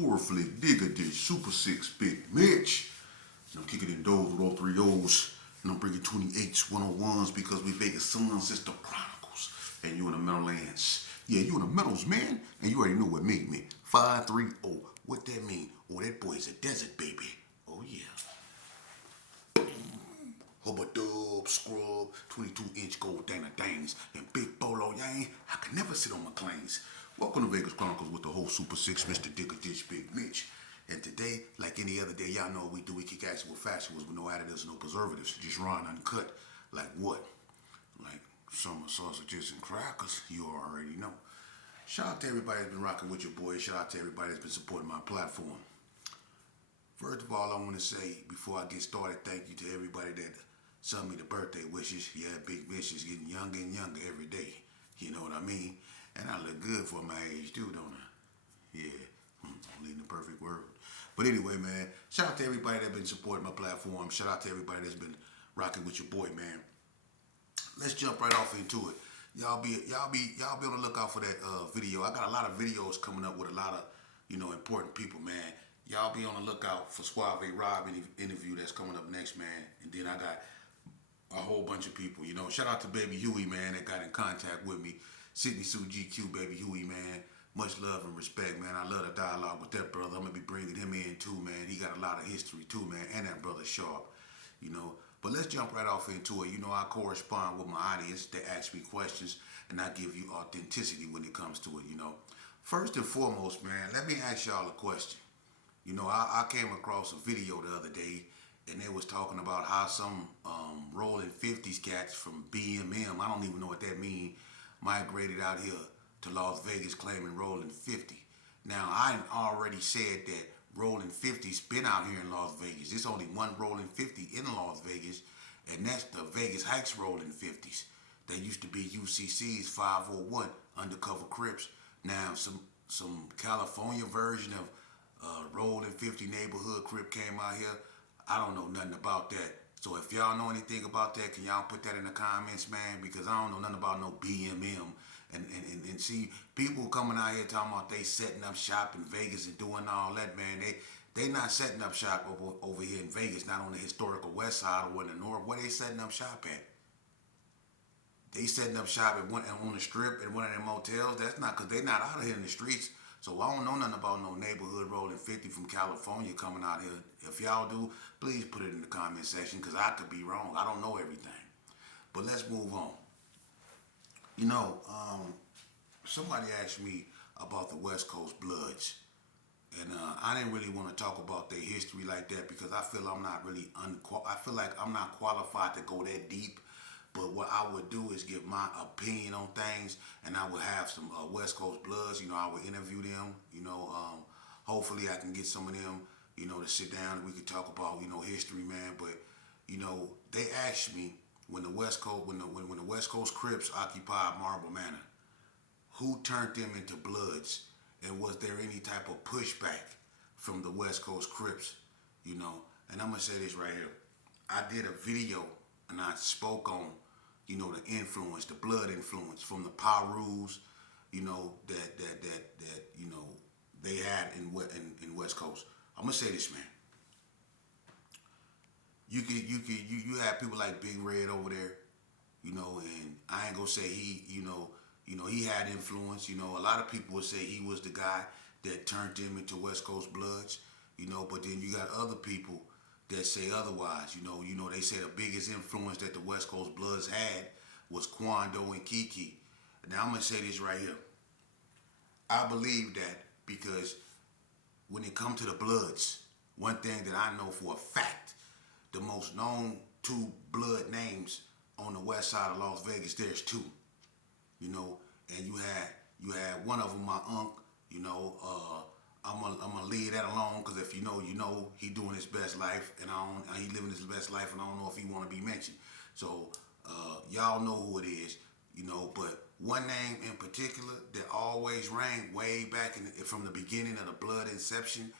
Poor Flick, Digger Dish, Super Six, Big Mitch. And I'm kicking in those with all three O's. And I'm bringing 28s, 101s because we Vegas Sons. It's the Chronicles. And you in the Meadowlands. Yeah, you in the Meadows, man. And you already know what made me. 530. What that mean? Oh, that boy is a desert baby. Oh, yeah. Hubba-dub, scrub, 22-inch gold dana dangs, and big bolo yang. I can never sit on my claims. Welcome to Vegas Chronicles with the whole Super Six, Mr. Digger Dish, Big Mitch. And today, like any other day, y'all know what we do. We kick action with fashion with no additives, no preservatives. Just raw and uncut. Like what? Like summer sausages and crackers. You already know. Shout out to everybody that's been rocking with your boy. Shout out to everybody that's been supporting my platform. First of all, I want to say, before I get started, thank you to everybody that sent me the birthday wishes. Yeah, Big Mitch is getting younger and younger every day. You know what I mean? And I look good for my age too, don't I? Yeah, only in the perfect world. But anyway, man, shout out to everybody that's been supporting my platform. Shout out to everybody that's been rocking with your boy, man. Let's jump right off into it. Y'all be on the lookout for that video. I got a lot of videos coming up with a lot of, important people, man. Y'all be on the lookout for Suave Rob interview that's coming up next, man. And then I got a whole bunch of people, Shout out to Baby Huey, man, that got in contact with me. Sydney Sue GQ, Baby Huey, man. Much love and respect, man. I love the dialogue with that brother. I'm going to be bringing him in, too, man. He got a lot of history, too, man. And that brother Sharp, But let's jump right off into it. I correspond with my audience. They ask me questions, and I give you authenticity when it comes to it, First and foremost, man, let me ask y'all a question. I came across a video the other day, and they was talking about how some rolling 50s cats from BMM, I don't even know what that means, migrated out here to Las Vegas claiming rolling 50. Now, I already said that rolling 50's been out here in Las Vegas. There's only one rolling 50 in Las Vegas, and that's the Vegas Heights rolling 50s. They used to be UCC's 501 undercover Crips. Now, some California version of rolling 50 neighborhood Crip came out here. I don't know nothing about that. So if y'all know anything about that, can y'all put that in the comments, man? Because I don't know nothing about no BMM. And see, people coming out here talking about they setting up shop in Vegas and doing all that, man. They not setting up shop over here in Vegas, not on the historical west side or in the north. Where they setting up shop at? They setting up shop on the strip at one of them motels. That's not because they not out here in the streets. So I don't know nothing about no neighborhood rolling 50 from California coming out here. If y'all do, please put it in the comment section because I could be wrong. I don't know everything. But let's move on. Somebody asked me about the West Coast Bloods. And I didn't really want to talk about their history like that because I feel I'm not really I feel like I'm not qualified to go that deep. But what I would do is give my opinion on things, and I would have some West Coast Bloods. I would interview them. Hopefully I can get some of them, to sit down and we could talk about, history, man. But, they asked me when the West Coast, when the West Coast Crips occupied Marble Manor, who turned them into Bloods, and was there any type of pushback from the West Coast Crips, And I'm gonna say this right here. I did a video and I spoke on, the influence, the blood influence from the Pirus, that they had in West Coast. I'm gonna say this, man. You have people like Big Red over there, and I ain't gonna say he had influence. A lot of people would say he was the guy that turned them into West Coast Bloods, but then you got other people that say otherwise. They say the biggest influence that the West Coast Bloods had was Quando and Kiki. Now I'm gonna say this right here. I believe that because when it comes to the Bloods, one thing that I know for a fact, the most known two blood names on the west side of Las Vegas, there's two. And you had one of them, my uncle. I'm gonna leave that alone because if you know, he doing his best life, and he living his best life, and I don't know if he want to be mentioned. So y'all know who it is, But one name in particular that always rang way back from the beginning of the Blood inception,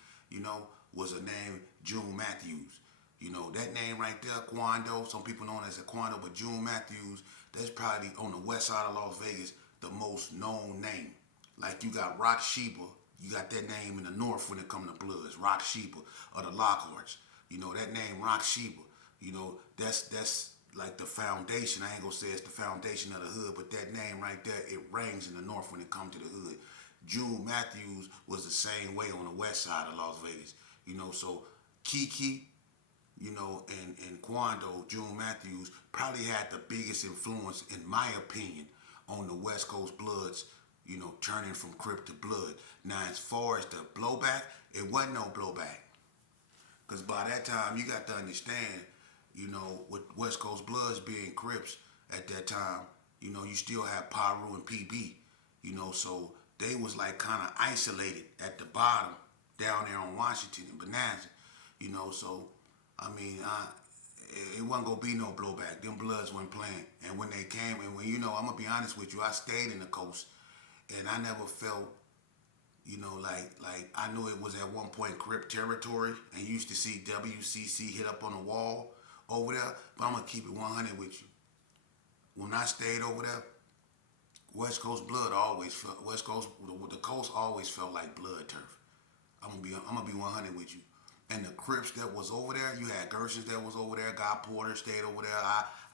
was a name June Matthews. That name right there, Quando. Some people know it as a Quando, but June Matthews. That's probably on the west side of Las Vegas the most known name. Like you got Rock Sheba, You got that name in the North when it come to Bloods, Rock Sheba or the Lockharts. You know, that name Rock Sheba, you know, that's like the foundation. I ain't gonna say it's the foundation of the hood, but that name right there, it rings in the North when it comes to the hood. Jewel Matthews was the same way on the west side of Las Vegas. You know, so Kiki, you know, and Quando, June Matthews, probably had the biggest influence, in my opinion, on the West Coast Bloods, you know, turning from Crip to Blood. Now, as far as the blowback, it wasn't no blowback. Because by that time, you got to understand, you know, with West Coast Bloods being Crips at that time, you know, you still have Pyru and PB, you know, so they was like kind of isolated at the bottom down there on Washington and Bonanza, you know, so, I mean, it wasn't going to be no blowback. Them Bloods weren't playing. And when they came, and when, you know, I'm going to be honest with you, I stayed in the coast, and I never felt, you know, like I knew it was at one point Crip territory, and you used to see WCC hit up on the wall over there. But I'm gonna keep it 100 with you. When I stayed over there, West Coast Blood always felt the coast always felt like blood turf. I'm gonna be 100 with you. And the Crips that was over there, you had Gersons that was over there. Guy Porter stayed over there.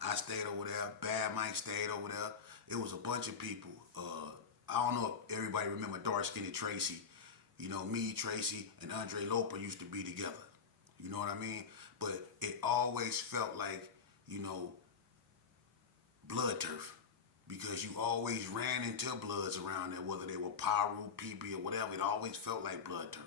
I stayed over there. Bad Mike stayed over there. It was a bunch of people. I don't know if everybody remember Dark Skinny Tracy. You know, me, Tracy, and Andre Loper used to be together. You know what I mean? But it always felt like, you know, blood turf. Because you always ran into Bloods around there, whether they were Pyru, PB, or whatever. It always felt like blood turf.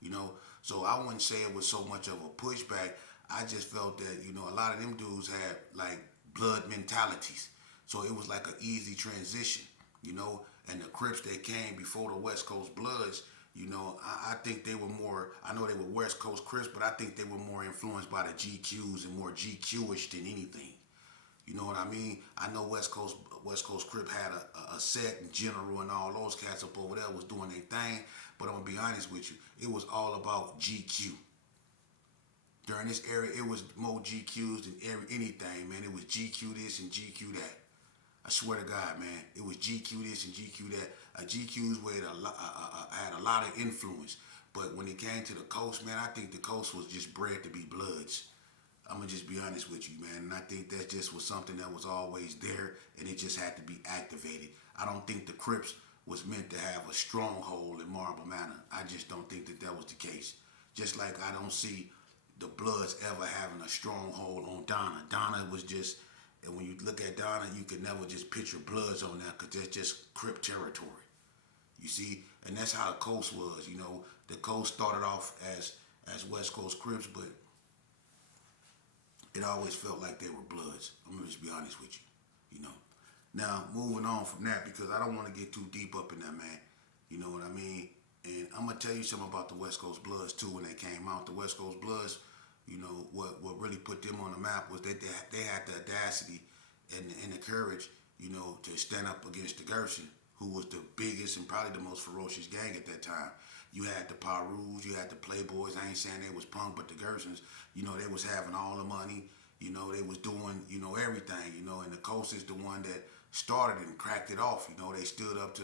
You know? So I wouldn't say it was so much of a pushback. I just felt that, you know, a lot of them dudes had, like, blood mentalities. So it was like an easy transition, you know? And the Crips that came before the West Coast Bloods, you know, I think they were more, I know they were West Coast Crips, but I think they were more influenced by the GQs and more GQ-ish than anything. You know what I mean? I know West Coast Crip had a set and General and all those cats up over there was doing their thing, but I'm going to be honest with you, it was all about GQ. During this era, it was more GQs than anything, man. It was GQ this and GQ that. I swear to God, man, it was GQ this and GQ that. GQs had a lot of influence. But when it came to the coast, man, I think the coast was just bred to be Bloods. I'm going to just be honest with you, man. And I think that just was something that was always there, and it just had to be activated. I don't think the Crips was meant to have a stronghold in Marble Manor. I just don't think that was the case. Just like I don't see the Bloods ever having a stronghold on Donna. Donna was just... And when you look at Donna, you could never just picture Bloods on that because that's just Crip territory. You see? And that's how the coast was, you know. The coast started off as West Coast Crips, but it always felt like they were Bloods. I'm going to just be honest with you, you know. Now, moving on from that, because I don't want to get too deep up in that, man. You know what I mean? And I'm going to tell you something about the West Coast Bloods, too, when they came out. The West Coast Bloods, you know, what really put them on the map was that they had the audacity and the courage, you know, to stand up against the Gerson, who was the biggest and probably the most ferocious gang at that time. You had the Pyrus, you had the Playboys. I ain't saying they was punk, but the Gersons, you know, they was having all the money. You know, they was doing, you know, everything, you know, and the Coast is the one that started and cracked it off. You know, they stood up to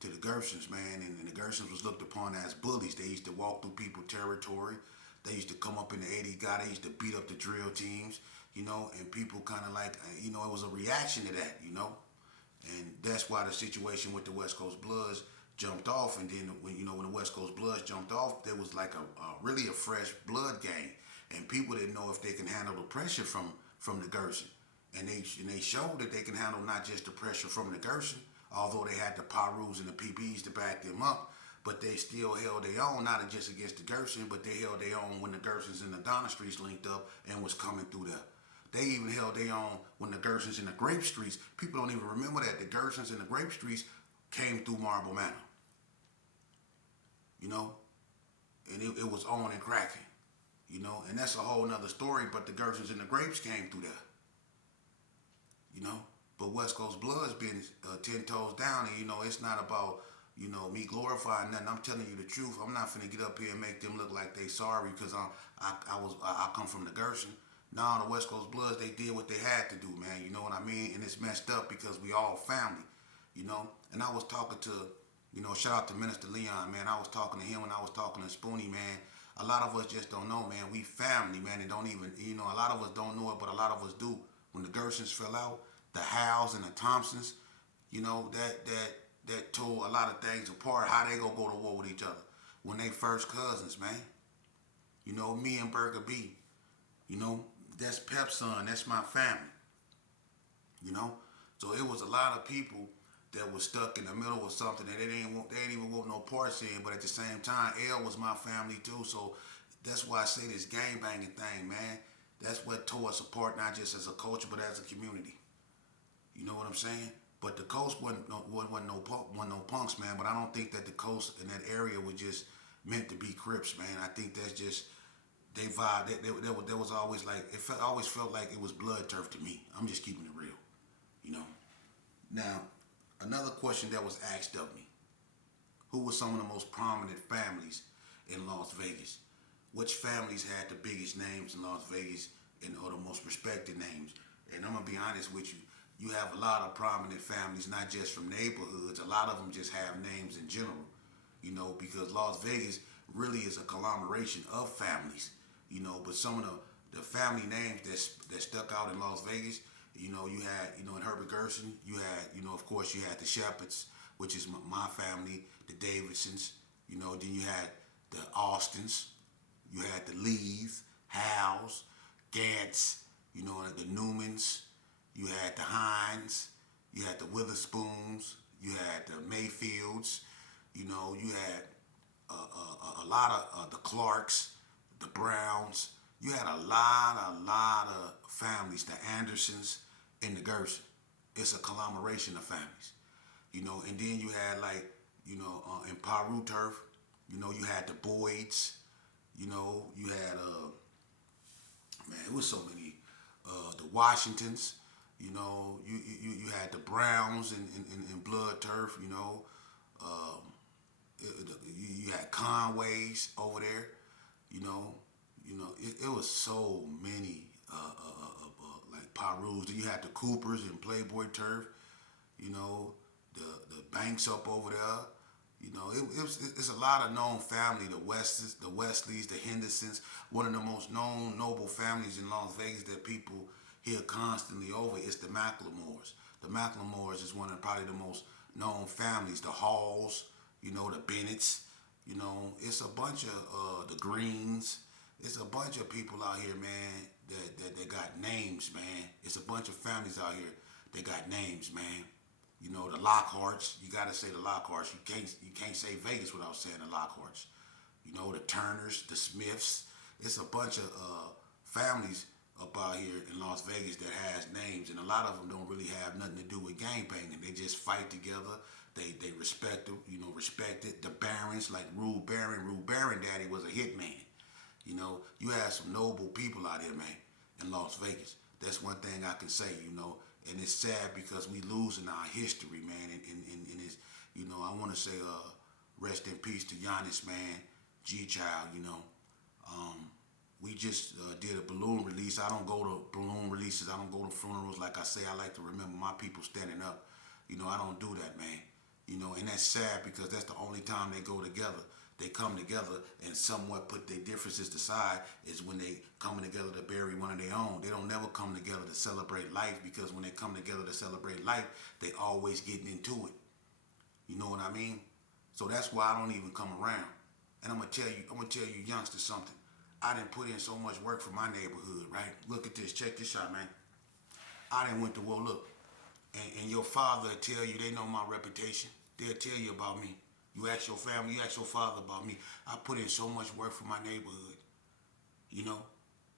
the Gersons, man, and the Gersons was looked upon as bullies. They used to walk through people's territory. They used to come up in the 80 guy. They used to beat up the drill teams, you know, and people kind of like, you know, it was a reaction to that, you know. And that's why the situation with the West Coast Bloods jumped off. And then when the West Coast Bloods jumped off, there was like really a fresh blood gang. And people didn't know if they can handle the pressure from the Gerson. And they showed that they can handle not just the pressure from the Gerson, although they had the Pyrus and the PBs to back them up, but they still held their own, not just against the Gerson, but they held their own when the Gersons and the Donna Streets linked up and was coming through there. They even held their own when the Gersons and the Grape Streets, people don't even remember that the Gersons and the Grape Streets came through Marble Manor. You know? And it was on and cracking. You know? And that's a whole nother story, but the Gersons and the Grapes came through there. You know? But West Coast Blood's been 10 toes down, and, you know, it's not about, you know, me glorifying nothing. I'm telling you the truth. I'm not finna get up here and make them look like they sorry because I come from the Gerson. No, the West Coast Bloods, they did what they had to do, man. You know what I mean? And it's messed up because we all family, you know. And I was talking to Shout out to Minister Leon, man. I was talking to him when I was talking to Spoonie, man. A lot of us just don't know, man. We family, man, and don't even, a lot of us don't know it, but a lot of us do. When the Gersons fell out, the Howes and the Thompsons, that tore a lot of things apart. How they gonna go to war with each other when they first cousins, man? Me and Burger B. That's Pep's son. That's my family. You know, so it was a lot of people that was stuck in the middle of something that they didn't even want no parts in. But at the same time, L was my family too. So that's why I say this gang banging thing, man. That's what tore us apart, not just as a culture, but as a community. You know what I'm saying? But the coast wasn't no punks, man. But I don't think that the coast in that area was just meant to be Crips, man. I think that's just they vibe. There was always like always felt like it was blood turf to me. I'm just keeping it real, you know. Now, another question that was asked of me: who were some of the most prominent families in Las Vegas? Which families had the biggest names in Las Vegas or the most respected names? And I'm gonna be honest with you. You have a lot of prominent families, not just from neighborhoods. A lot of them just have names in general, because Las Vegas really is a conglomeration of families, But some of the family names that stuck out in Las Vegas, you had, in Herbert Gerson, you had, of course, you had the Shepherds, which is my family, the Davidsons, then you had the Austins, you had the Lees, Howes, Gantz, the Newmans, you had the Hines, you had the Witherspoons, you had the Mayfields, you had a lot of the Clarks, the Browns. You had a lot of families, the Andersons and the Gerson. It's a conglomeration of families, and then you had in Paru Turf, you had the Boyds, you had man, it was so many, the Washingtons, you had the Browns in Blood Turf, you had Conways over there, it was so many like Parus. Then you had the Coopers and Playboy Turf, the Banks up over there. It's a lot of known family. The Westleys, the Hendersons, one of the most known noble families in Las Vegas that people hear constantly over is the McLemores. The McLemores is one of probably the most known families. The Halls, the Bennetts, it's a bunch of the Greens. It's a bunch of people out here, man, that got names, man. It's a bunch of families out here that got names, man. The Lockharts. You gotta say the Lockharts. You can't say Vegas without saying the Lockharts. The Turners, the Smiths. It's a bunch of families up out here in Las Vegas that has names, and a lot of them don't really have nothing to do with gang banging. They just fight together. They respect them, respect it. The Barons, like Rube Barron. Rube Barron daddy was a hitman. You have some noble people out here, man, in Las Vegas. That's one thing I can say, and it's sad because we losing our history, man, and it's, I want to say rest in peace to Giannis, man, G-Child, we just did a balloon release. I don't go to balloon releases. I don't go to funerals. Like I say, I like to remember my people standing up. I don't do that, man. And that's sad because that's the only time they go together. They come together and somewhat put their differences aside is when they coming together to bury one of their own. They don't never come together to celebrate life because when they come together to celebrate life, they always getting into it. You know what I mean? So that's why I don't even come around. And I'm gonna tell you youngsters something. I didn't put in so much work for my neighborhood, right? Look at this, check this out, man. I didn't went to war, look. And your father will tell you, they know my reputation. They'll tell you about me. You ask your family, you ask your father about me. I put in so much work for my neighborhood.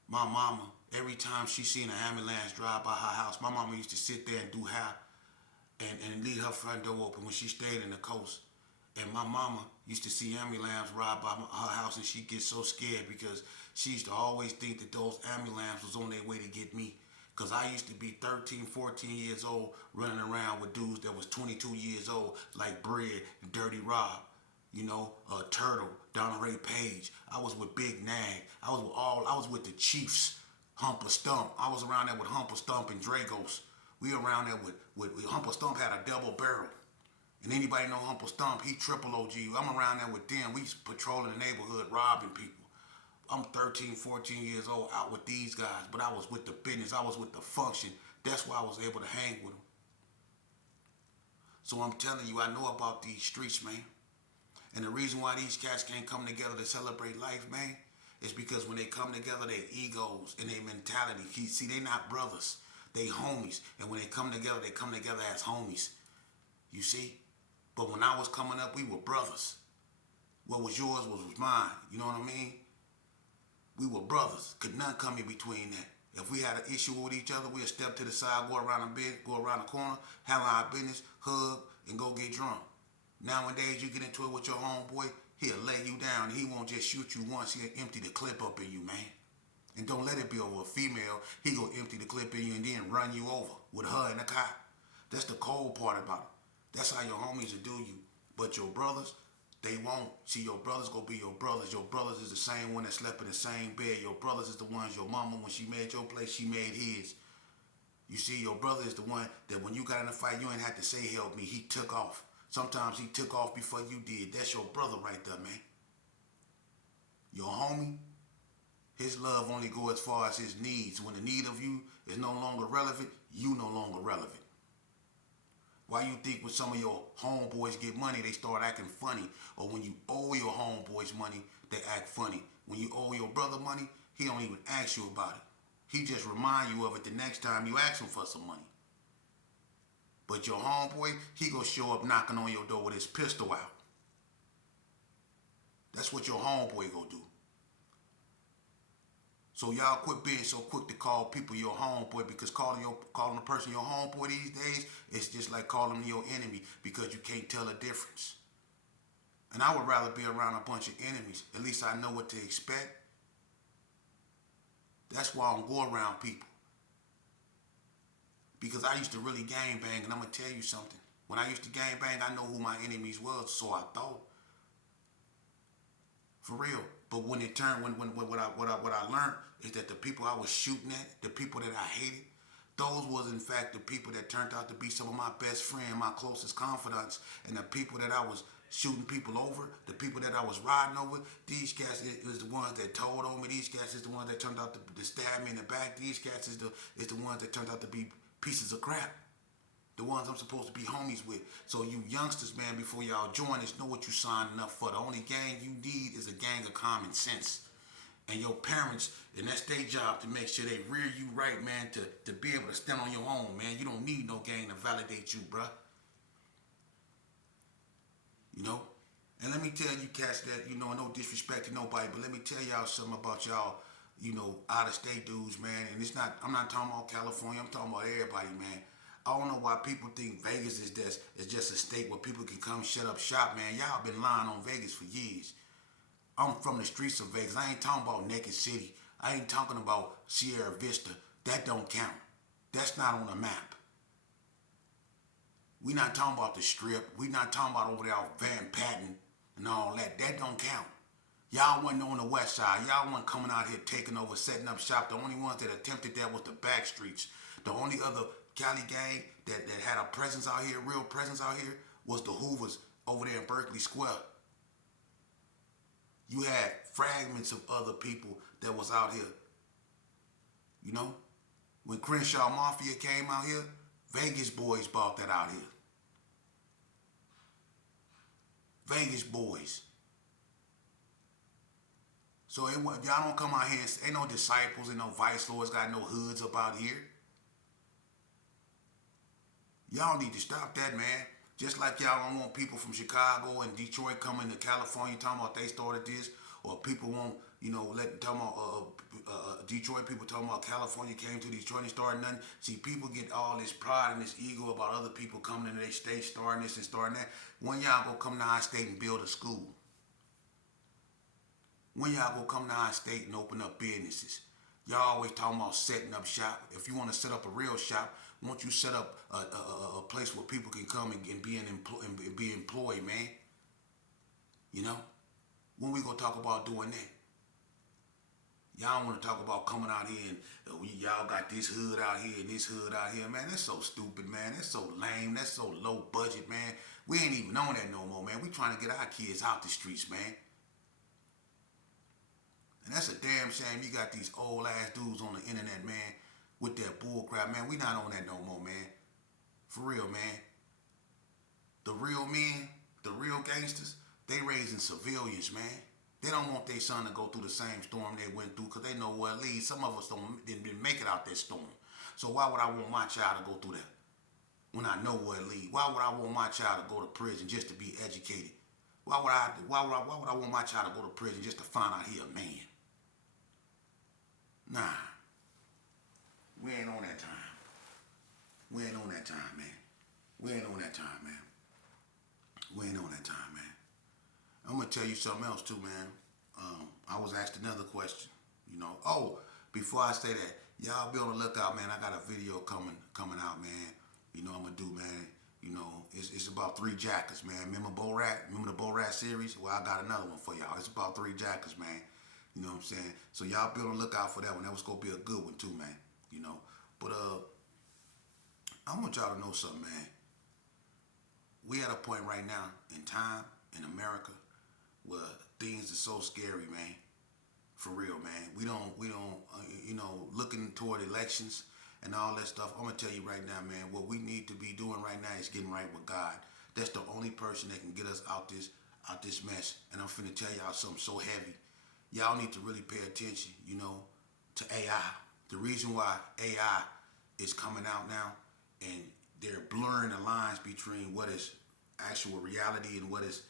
My mama, every time she seen an ambulance drive by her house, my mama used to sit there and do hair and leave her front door open when she stayed in the coast. And my mama used to see ambulance ride by her house and she'd get so scared because she used to always think that those ambulances was on their way to get me. Because I used to be 13, 14 years old running around with dudes that was 22 years old like Bread and Dirty Rob, Turtle, Donna Ray Page. I was with Big Nag. I was with the Chiefs, Humper Stump. I was around there with Humper Stump and Dragos. We around there with Humper Stump had a double barrel. And anybody know Humble Stump, he triple OG. I'm around there with them. We patrolling the neighborhood, robbing people. I'm 13, 14 years old out with these guys, but I was with the business. I was with the function. That's why I was able to hang with them. So I'm telling you, I know about these streets, man. And the reason why these cats can't come together to celebrate life, man, is because when they come together, their egos and their mentality. See, they not brothers. They homies. And when they come together as homies. You see? But when I was coming up, we were brothers. What was yours was mine. You know what I mean? We were brothers. Could none come in between that. If we had an issue with each other, we'd step to the side, go around the bed, go around the corner, handle our business, hug, and go get drunk. Nowadays, you get into it with your homeboy, he'll lay you down. He won't just shoot you once, he'll empty the clip up in you, man. And don't let it be over a female. He gonna empty the clip in you and then run you over with her in the car. That's the cold part about it. That's how your homies will do you. But your brothers, they won't. See, your brothers gonna be your brothers. Your brothers is the same one that slept in the same bed. Your brothers is the ones your mama, when she made your place, she made his. You see, your brother is the one that when you got in a fight, you ain't have to say help me. He took off. Sometimes he took off before you did. That's your brother right there, man. Your homie, his love only go as far as his needs. When the need of you is no longer relevant, you no longer relevant. Why you think when some of your homeboys get money, they start acting funny? Or when you owe your homeboys money, they act funny. When you owe your brother money, he don't even ask you about it. He just remind you of it the next time you ask him for some money. But your homeboy, he gonna show up knocking on your door with his pistol out. That's what your homeboy gonna do. So y'all quit being so quick to call people your homeboy, because calling a person your homeboy these days is just like calling them your enemy, because you can't tell a difference. And I would rather be around a bunch of enemies. At least I know what to expect. That's why I don't go around people. Because I used to really gang bang, and I'm gonna tell you something. When I used to gang bang, I know who my enemies was, so I thought. For real. But when it turned, what I learned is that the people I was shooting at, the people that I hated, those was in fact the people that turned out to be some of my best friends, my closest confidants, and the people that I was shooting people over, the people that I was riding over. These cats is the ones that told on me. These cats is the ones that turned out to stab me in the back. These cats is the ones that turned out to be pieces of crap. The ones I'm supposed to be homies with. So you youngsters, man, before y'all join us, know what you signing up for. The only gang you need is a gang of common sense. And your parents, and that's their job to make sure they rear you right, man, to be able to stand on your own, man. You don't need no gang to validate you, bruh. You know? And let me tell you cats that, no disrespect to nobody, but let me tell y'all something about y'all, out of state dudes, man. And I'm not talking about California, I'm talking about everybody, man. I don't know why people think Vegas is just a state where people can come shut up shop, man. Y'all been lying on Vegas for years. I'm from the streets of Vegas. I ain't talking about Naked City. I ain't talking about Sierra Vista. That don't count. That's not on the map. We not talking about the Strip. We not talking about over there Van Patten and all that. That don't count. Y'all wasn't on the west side. Y'all wasn't coming out here taking over, setting up shop. The only ones that attempted that was the back streets. The only other Cali gang that had a presence out here, real presence out here, was the Hoovers over there in Berkeley Square. You had fragments of other people that was out here. When Crenshaw Mafia came out here, Vegas boys bought that out here. Vegas boys. So y'all don't come out here and ain't no disciples and no vice lords got no hoods up out here. Y'all need to stop that, man. Just like y'all don't want people from Chicago and Detroit coming to California talking about they started this, or people won't, talking about Detroit people talking about California came to Detroit and started nothing. See, people get all this pride and this ego about other people coming into their state, starting this and starting that. When y'all go come to our state and build a school? When y'all go come to our state and open up businesses? Y'all always talking about setting up shop. If you want to set up a real shop, won't you set up a place where people can come and be employed, man? When we gonna talk about doing that? Y'all want to talk about coming out here and y'all got this hood out here and this hood out here, man. That's so stupid, man. That's so lame. That's so low budget, man. We ain't even on that no more, man. We trying to get our kids out the streets, man. And that's a damn shame. You got these old ass dudes on the internet, man, with that bull crap, man. We not on that no more, man. For real, man. The real men, the real gangsters, they raising civilians, man. They don't want their son to go through the same storm they went through because they know where it leads. Some of us didn't make it out that storm. So why would I want my child to go through that when I know where it leads? Why would I want my child to go to prison just to be educated? Why would I want my child to go to prison just to find out he a man? Nah. We ain't on that time. We ain't on that time, man. We ain't on that time, man. We ain't on that time, man. I'm gonna tell you something else too, man. I was asked another question, you know. Oh, before I say that, y'all be on the lookout, man. I got a video coming out, man. You know I'm gonna do, man. You know, it's about 3 jackets, man. Remember Bo Rat? Remember the Bo Rat series? Well, I got another one for y'all. It's about 3 jackets, man. You know what I'm saying? So y'all be on the lookout for that one. That was gonna be a good one too, man. You know. But I want y'all to know something, man. We at a point right now in time in America where things are so scary, man. For real, man. We don't, you know, looking toward elections and all that stuff. I'm gonna tell you right now, man. What we need to be doing right now is getting right with God. That's the only person that can get us out this mess. And I'm finna tell y'all something so heavy. Y'all need to really pay attention, you know, to AI. The reason why AI is coming out now and they're blurring the lines between what is actual reality and what is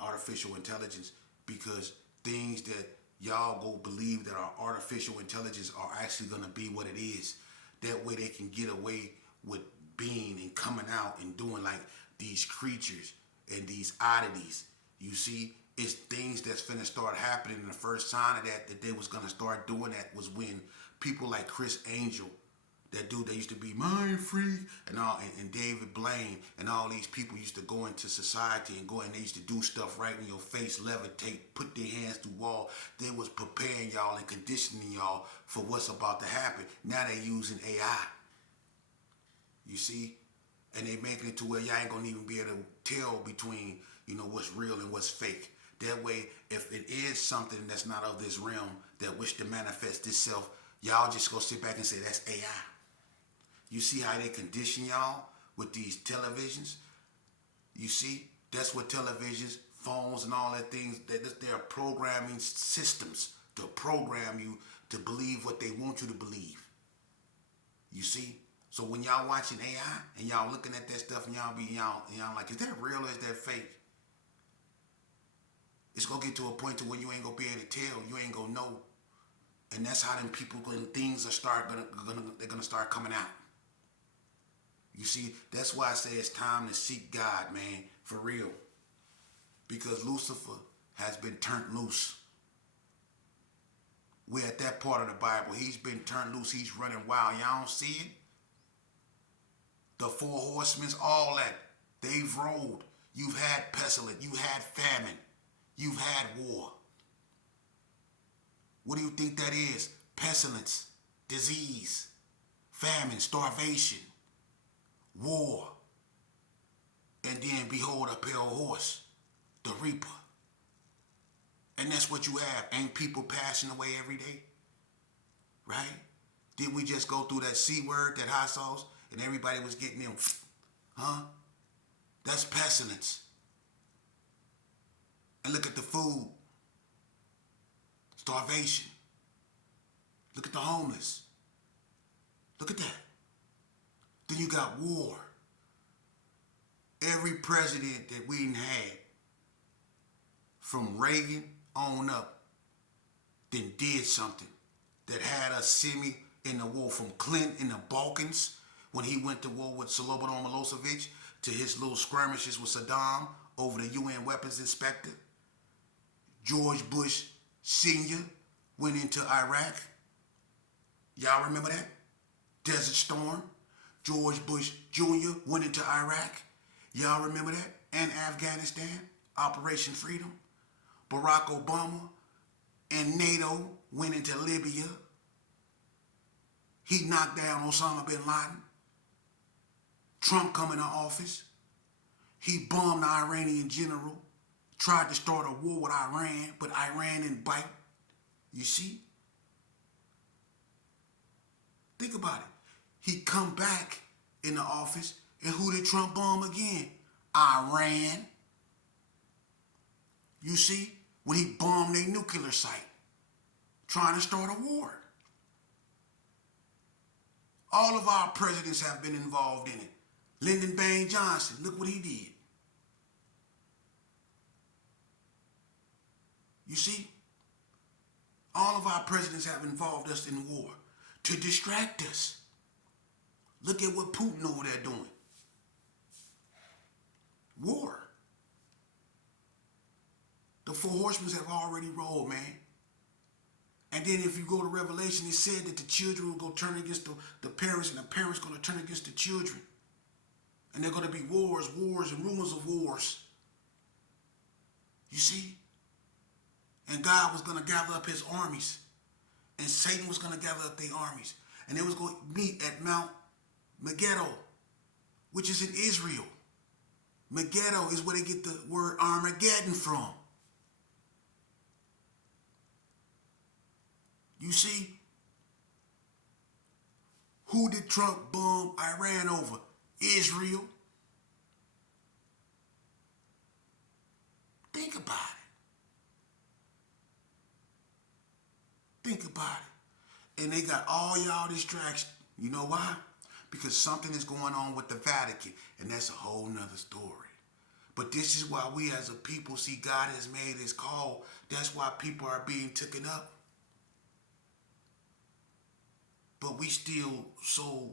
artificial intelligence, because things that y'all go believe that are artificial intelligence are actually going to be what it is. That way they can get away with being and coming out and doing like these creatures and these oddities. You see, it's things that's finna start happening. And the first sign of that they was gonna start doing that was when people like Chris Angel, that dude that used to be Mind Freak and all, and David Blaine and all these people used to go into society and go and they used to do stuff right in your face, levitate, put their hands through wall. They was preparing y'all and conditioning y'all for what's about to happen. Now they using AI. You see? And they making it to where y'all ain't gonna even be able to tell between, you know, what's real and what's fake. That way, if it is something that's not of this realm that wish to manifest itself, y'all just go sit back and say that's AI. You see how they condition y'all with these televisions? You see, that's what televisions, phones, and all that things, they're programming systems to program you to believe what they want you to believe. You see? So when y'all watching AI and y'all looking at that stuff and y'all like, is that real or is that fake? It's gonna get to a point to where you ain't gonna be able to tell, you ain't gonna know. And that's how them people, when things are they're gonna start coming out. You see, that's why I say it's time to seek God, man, for real. Because Lucifer has been turned loose. We're at that part of the Bible. He's been turned loose. He's running wild. Y'all don't see it? The 4 horsemen, all that. They've rolled. You've had pestilence. You had famine. You've had war. What do you think that is? Pestilence, disease, famine, starvation, war. And then behold a pale horse, the reaper. And that's what you have. Ain't people passing away every day? Right? Didn't we just go through that C word, that hot sauce, and everybody was getting them, huh? That's pestilence. And look at the food. Starvation. Look at the homeless. Look at that. Then you got war. Every president that we had, from Reagan on up, then did something that had us semi in the war. From Clinton in the Balkans, when he went to war with Slobodan Milosevic, to his little skirmishes with Saddam over the UN weapons inspector. George Bush Sr. went into Iraq. Y'all remember that? Desert Storm. George Bush Jr. went into Iraq. Y'all remember that? And Afghanistan. Operation Freedom. Barack Obama and NATO went into Libya. He knocked down Osama bin Laden. Trump come into office. He bombed the Iranian general, tried to start a war with Iran, but Iran didn't bite. You see? Think about it. He come back in the office, and who did Trump bomb again? Iran. You see? When he bombed their nuclear site, trying to start a war. All of our presidents have been involved in it. Lyndon Baines Johnson, look what he did. You see? All of our presidents have involved us in war to distract us. Look at what Putin over there doing. War. The four horsemen have already rolled, man. And then if you go to Revelation, it said that the children will go turn against the parents, and the parents going to turn against the children. And there are going to be wars, and rumors of wars. You see? And God was going to gather up his armies. And Satan was going to gather up their armies. And they was going to meet at Mount Megiddo, which is in Israel. Megiddo is where they get the word Armageddon from. You see? Who did Trump bomb Iran over? Israel. Think about it. Think about it. And they got all y'all distractions. You know why? Because something is going on with the Vatican, and that's a whole nother story. But this is why we as a people see God has made his call. That's why people are being taken up. But we still so